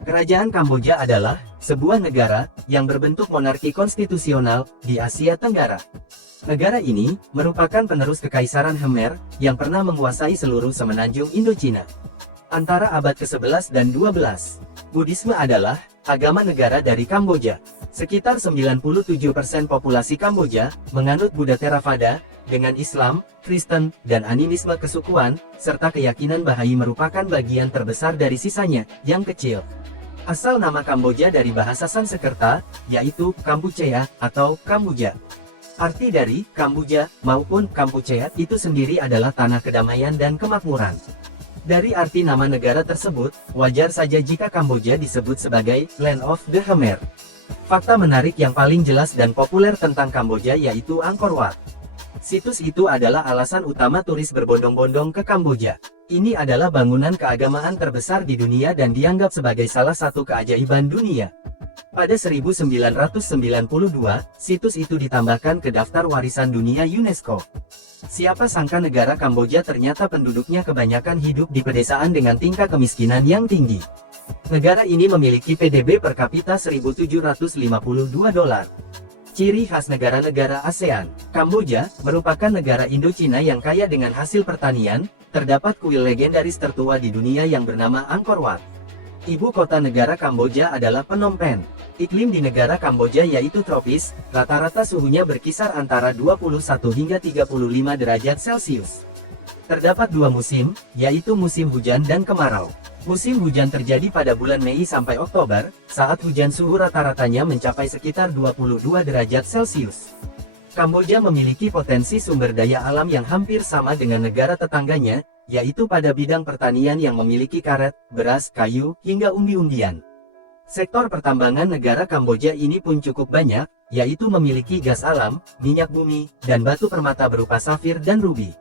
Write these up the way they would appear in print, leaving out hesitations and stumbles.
Kerajaan Kamboja adalah sebuah negara yang berbentuk monarki konstitusional di Asia Tenggara. Negara ini merupakan penerus Kekaisaran Khmer yang pernah menguasai seluruh semenanjung Indochina. Antara abad ke-11 dan 12, Buddhisme adalah agama negara dari Kamboja. Sekitar 97% populasi Kamboja menganut Buddha Theravada, dengan Islam, Kristen, dan animisme kesukuan, serta keyakinan Bahai merupakan bagian terbesar dari sisanya, yang kecil. Asal nama Kamboja dari bahasa Sanskerta, yaitu Kampuchea atau Kambuja. Arti dari Kambuja maupun Kampuchea itu sendiri adalah tanah kedamaian dan kemakmuran. Dari arti nama negara tersebut, wajar saja jika Kamboja disebut sebagai Land of the Khmer. Fakta menarik yang paling jelas dan populer tentang Kamboja yaitu Angkor Wat. Situs itu adalah alasan utama turis berbondong-bondong ke Kamboja. Ini adalah bangunan keagamaan terbesar di dunia dan dianggap sebagai salah satu keajaiban dunia. Pada 1992, situs itu ditambahkan ke daftar warisan dunia UNESCO. Siapa sangka negara Kamboja ternyata penduduknya kebanyakan hidup di pedesaan dengan tingkat kemiskinan yang tinggi. Negara ini memiliki PDB per kapita $1.752. Ciri khas negara-negara ASEAN, Kamboja merupakan negara Indochina yang kaya dengan hasil pertanian. Terdapat kuil legendaris tertua di dunia yang bernama Angkor Wat. Ibu kota negara Kamboja adalah Phnom Penh. Iklim di negara Kamboja yaitu tropis, rata-rata suhunya berkisar antara 21 hingga 35 derajat Celcius. Terdapat dua musim, yaitu musim hujan dan kemarau. Musim hujan terjadi pada bulan Mei sampai Oktober, saat hujan suhu rata-ratanya mencapai sekitar 22 derajat Celcius. Kamboja memiliki potensi sumber daya alam yang hampir sama dengan negara tetangganya, yaitu pada bidang pertanian yang memiliki karet, beras, kayu, hingga umbi-umbian. Sektor pertambangan negara Kamboja ini pun cukup banyak, yaitu memiliki gas alam, minyak bumi, dan batu permata berupa safir dan rubi.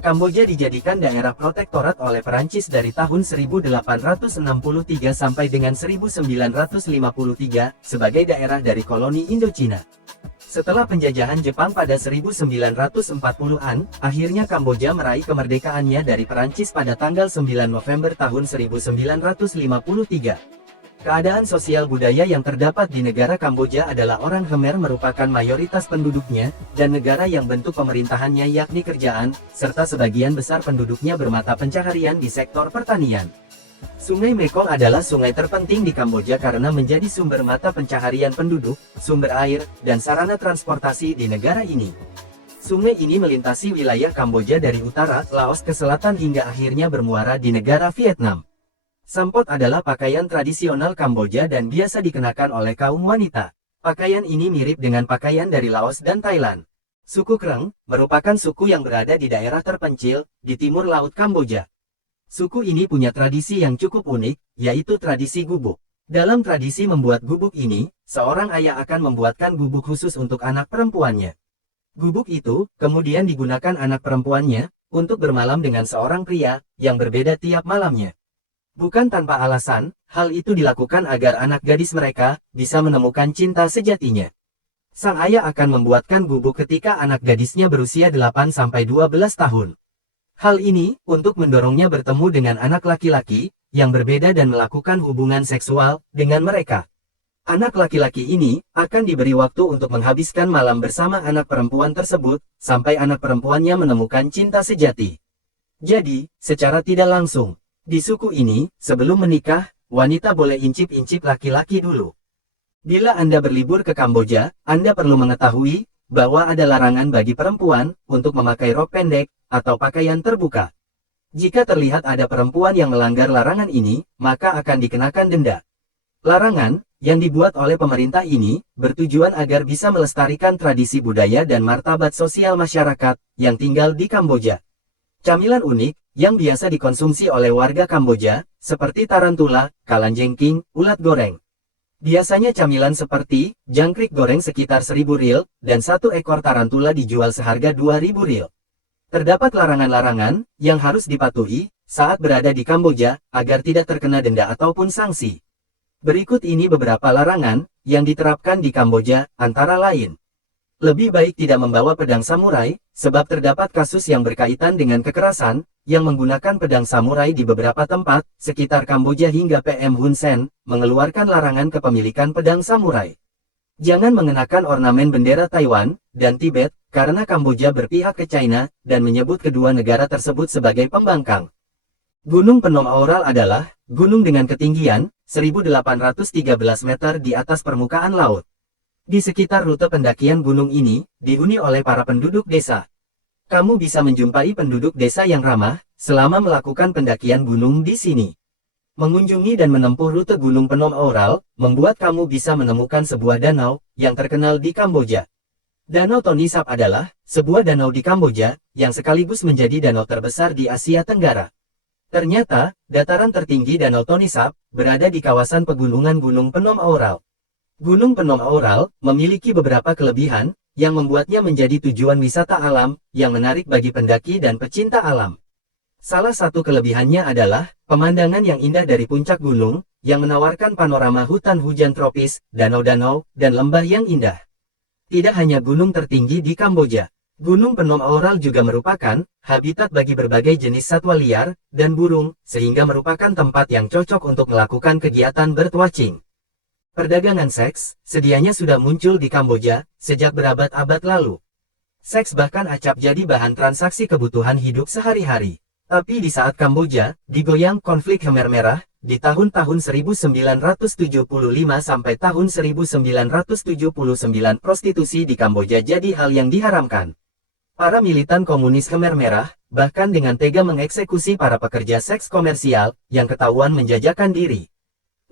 Kamboja dijadikan daerah protektorat oleh Perancis dari tahun 1863 sampai dengan 1953 sebagai daerah dari koloni Indochina. Setelah penjajahan Jepang pada 1940-an, akhirnya Kamboja meraih kemerdekaannya dari Perancis pada tanggal 9 November tahun 1953. Keadaan sosial budaya yang terdapat di negara Kamboja adalah orang Khmer merupakan mayoritas penduduknya, dan negara yang bentuk pemerintahannya yakni kerajaan, serta sebagian besar penduduknya bermata pencaharian di sektor pertanian. Sungai Mekong adalah sungai terpenting di Kamboja karena menjadi sumber mata pencaharian penduduk, sumber air, dan sarana transportasi di negara ini. Sungai ini melintasi wilayah Kamboja dari utara, Laos ke selatan hingga akhirnya bermuara di negara Vietnam. Sampot adalah pakaian tradisional Kamboja dan biasa dikenakan oleh kaum wanita. Pakaian ini mirip dengan pakaian dari Laos dan Thailand. Suku Kreng merupakan suku yang berada di daerah terpencil di timur laut Kamboja. Suku ini punya tradisi yang cukup unik, yaitu tradisi gubuk. Dalam tradisi membuat gubuk ini, seorang ayah akan membuatkan gubuk khusus untuk anak perempuannya. Gubuk itu kemudian digunakan anak perempuannya untuk bermalam dengan seorang pria yang berbeda tiap malamnya. Bukan tanpa alasan, hal itu dilakukan agar anak gadis mereka bisa menemukan cinta sejatinya. Sang ayah akan membuatkan gubuk ketika anak gadisnya berusia 8-12 tahun. Hal ini untuk mendorongnya bertemu dengan anak laki-laki yang berbeda dan melakukan hubungan seksual dengan mereka. Anak laki-laki ini akan diberi waktu untuk menghabiskan malam bersama anak perempuan tersebut sampai anak perempuannya menemukan cinta sejati. Jadi, secara tidak langsung, di suku ini, sebelum menikah, wanita boleh incip-incip laki-laki dulu. Bila Anda berlibur ke Kamboja, Anda perlu mengetahui bahwa ada larangan bagi perempuan untuk memakai rok pendek atau pakaian terbuka. Jika terlihat ada perempuan yang melanggar larangan ini, maka akan dikenakan denda. Larangan yang dibuat oleh pemerintah ini bertujuan agar bisa melestarikan tradisi budaya dan martabat sosial masyarakat yang tinggal di Kamboja. Camilan unik yang biasa dikonsumsi oleh warga Kamboja, seperti tarantula, kalanjengking, ulat goreng. Biasanya camilan seperti jangkrik goreng sekitar 1.000 ril, dan satu ekor tarantula dijual seharga 2.000 ril. Terdapat larangan-larangan yang harus dipatuhi saat berada di Kamboja agar tidak terkena denda ataupun sanksi. Berikut ini beberapa larangan yang diterapkan di Kamboja, antara lain. Lebih baik tidak membawa pedang samurai, sebab terdapat kasus yang berkaitan dengan kekerasan, yang menggunakan pedang samurai di beberapa tempat, sekitar Kamboja hingga PM Hun Sen, mengeluarkan larangan kepemilikan pedang samurai. Jangan mengenakan ornamen bendera Taiwan dan Tibet, karena Kamboja berpihak ke China, dan menyebut kedua negara tersebut sebagai pembangkang. Gunung Phnom Aural adalah gunung dengan ketinggian 1.813 meter di atas permukaan laut. Di sekitar rute pendakian gunung ini, dihuni oleh para penduduk desa. Kamu bisa menjumpai penduduk desa yang ramah, selama melakukan pendakian gunung di sini. Mengunjungi dan menempuh rute Gunung Phnom Aural, membuat kamu bisa menemukan sebuah danau, yang terkenal di Kamboja. Danau Tonle Sap adalah sebuah danau di Kamboja, yang sekaligus menjadi danau terbesar di Asia Tenggara. Ternyata, dataran tertinggi Danau Tonle Sap berada di kawasan pegunungan Gunung Phnom Aural. Gunung Phnom Aural memiliki beberapa kelebihan yang membuatnya menjadi tujuan wisata alam yang menarik bagi pendaki dan pecinta alam. Salah satu kelebihannya adalah pemandangan yang indah dari puncak gunung yang menawarkan panorama hutan hujan tropis, danau-danau, dan lembah yang indah. Tidak hanya gunung tertinggi di Kamboja, Gunung Phnom Aural juga merupakan habitat bagi berbagai jenis satwa liar dan burung, sehingga merupakan tempat yang cocok untuk melakukan kegiatan birdwatching. Perdagangan seks sedianya sudah muncul di Kamboja sejak berabad-abad lalu. Seks bahkan acap jadi bahan transaksi kebutuhan hidup sehari-hari. Tapi di saat Kamboja digoyang konflik Khmer Merah di tahun-tahun 1975 sampai tahun 1979, prostitusi di Kamboja jadi hal yang diharamkan. Para militan komunis Khmer Merah bahkan dengan tega mengeksekusi para pekerja seks komersial yang ketahuan menjajakan diri.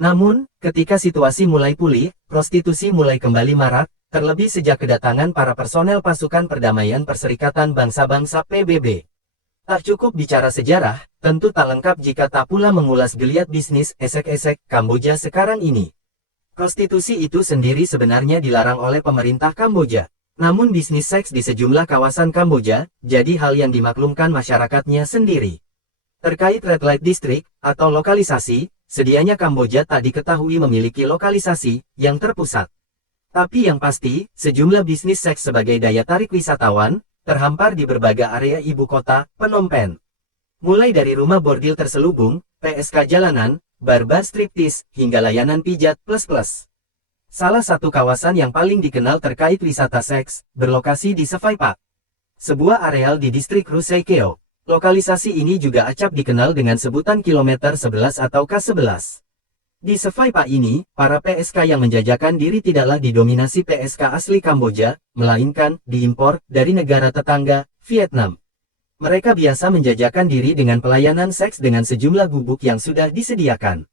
Namun, ketika situasi mulai pulih, prostitusi mulai kembali marak, terlebih sejak kedatangan para personel pasukan perdamaian Perserikatan Bangsa-Bangsa PBB. Tak cukup bicara sejarah, tentu tak lengkap jika tak pula mengulas geliat bisnis esek-esek Kamboja sekarang ini. Prostitusi itu sendiri sebenarnya dilarang oleh pemerintah Kamboja. Namun bisnis seks di sejumlah kawasan Kamboja jadi hal yang dimaklumkan masyarakatnya sendiri. Terkait Red Light District atau lokalisasi, sedianya Kamboja tak diketahui memiliki lokalisasi yang terpusat. Tapi yang pasti, sejumlah bisnis seks sebagai daya tarik wisatawan terhampar di berbagai area ibu kota, Phnom Penh. Mulai dari rumah bordil terselubung, PSK jalanan, bar-bar striptease, hingga layanan pijat plus-plus. Salah satu kawasan yang paling dikenal terkait wisata seks, berlokasi di Sefai Pak, sebuah areal di distrik Rusei Keo. Lokalisasi ini juga acap dikenal dengan sebutan kilometer 11 atau K11. Di Sefai Pak ini, para PSK yang menjajakan diri tidaklah didominasi PSK asli Kamboja, melainkan diimpor dari negara tetangga, Vietnam. Mereka biasa menjajakan diri dengan pelayanan seks dengan sejumlah gubuk yang sudah disediakan.